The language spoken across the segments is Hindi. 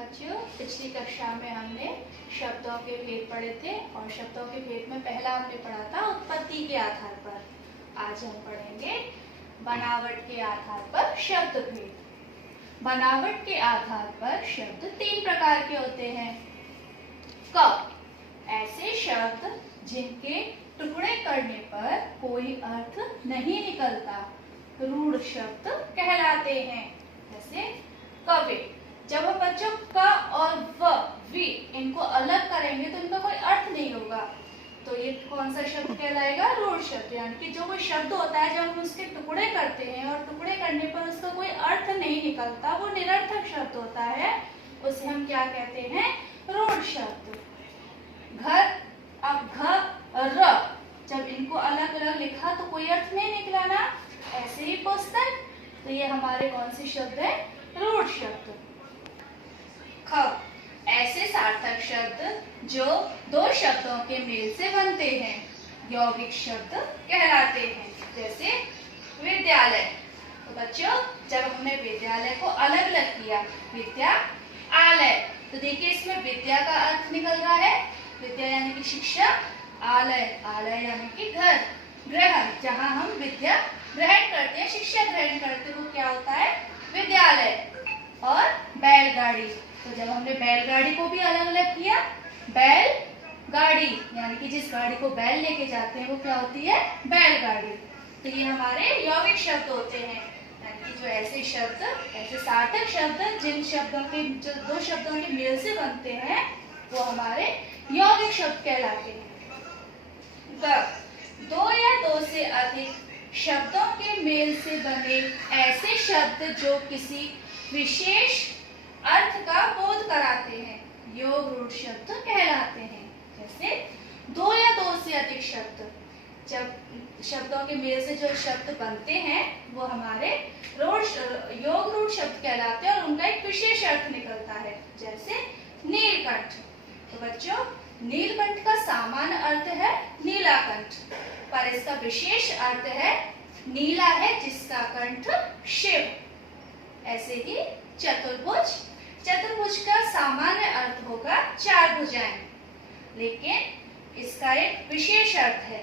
बच्चों, पिछली कक्षा में हमने शब्दों के भेद पढ़े थे और शब्दों के भेद में पहला हमने पढ़ा था उत्पत्ति के आधार पर। आज हम पढ़ेंगे बनावट के आधार पर शब्द भेद। बनावट के आधार पर शब्द तीन प्रकार के होते हैं। क, ऐसे शब्द जिनके टुकड़े करने पर कोई अर्थ नहीं निकलता, रूढ़ शब्द कहलाते हैं। जैसे कवे, जब हम बच्चों क और व, वी इनको अलग करेंगे तो इनका कोई अर्थ नहीं होगा, तो ये कौन सा शब्द कहलाएगा? रूढ़ शब्द। यानी कि जो कोई शब्द होता है जब हम उसके टुकड़े करते हैं और टुकड़े करने पर उसका कोई अर्थ नहीं निकलता, वो निरर्थक शब्द होता है, उसे हम क्या कहते हैं? रूढ़ शब्द। घर, अब घ र, जब इनको अलग अलग लिखा तो कोई अर्थ नहीं निकला ना। ऐसे ही पुस्तक, तो ये हमारे कौन से शब्द है? रूढ़ शब्द। ख, ऐसे सार्थक शब्द जो दो शब्दों के मेल से बनते हैं, यौगिक शब्द कहलाते हैं। जैसे विद्यालय, तो बच्चों जब हमने विद्यालय को अलग अलग किया, विद्या आलय, तो देखिए इसमें विद्या का अर्थ निकल रहा है, विद्या यानी कि शिक्षा, आलय, आलय यानी कि घर, ग्रहण, जहाँ हम विद्या ग्रहण करते हैं, शिक्षा ग्रहण करते हैं, वो क्या होता है? विद्यालय। और बैलगाड़ी, तो जब हमने बैलगाड़ी को भी अलग अलग किया, बैल गाड़ी, यानी कि जिस गाड़ी को बैल लेके जाते हैं वो क्या होती है? बैलगाड़ी। तो ये हमारे यौगिक शब्द होते हैं, यानी कि जो ऐसे शब्द, ऐसे सार्थक शब्द जिन शब्दों के, जो दो शब्दों के मेल से बनते हैं, वो हमारे यौगिक शब्द कहलाते हैं। दो या दो से अधिक शब्दों के मेल से बने ऐसे शब्द जो किसी विशेष अर्थ का बोध कराते हैं, योग रूढ़ शब्द कहलाते हैं। जैसे दो या दो से अधिक शब्द, जब शब्दों के मेल से जो शब्द बनते हैं वो हमारे योग रूढ़ शब्द कहलाते हैं और उनका एक विशेष अर्थ निकलता है। जैसे नीलकंठ, तो बच्चों नीलकंठ का सामान्य अर्थ है नीलाकंठ, पर इसका विशेष अर्थ है नीला है जिसका कंठ शिव। ऐसे ही चतुर्भुज, चतुर्भुज का सामान्य अर्थ होगा चार भुजाएं, लेकिन इसका एक विशेष अर्थ है,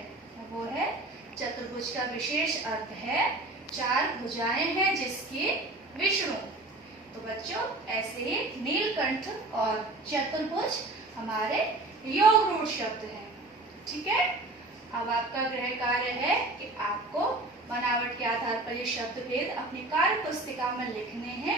वो है चतुर्भुज का विशेष अर्थ है चार भुजाएं हैं जिसकी विष्णु। तो बच्चों ऐसे ही नीलकंठ और चतुर्भुज हमारे योग रूढ़ शब्द हैं। ठीक है, अब आपका गृह कार्य है कि आपको बनावट के आधार पर ये शब्द भेद अपनी कार्य पुस्तिका में लिखने हैं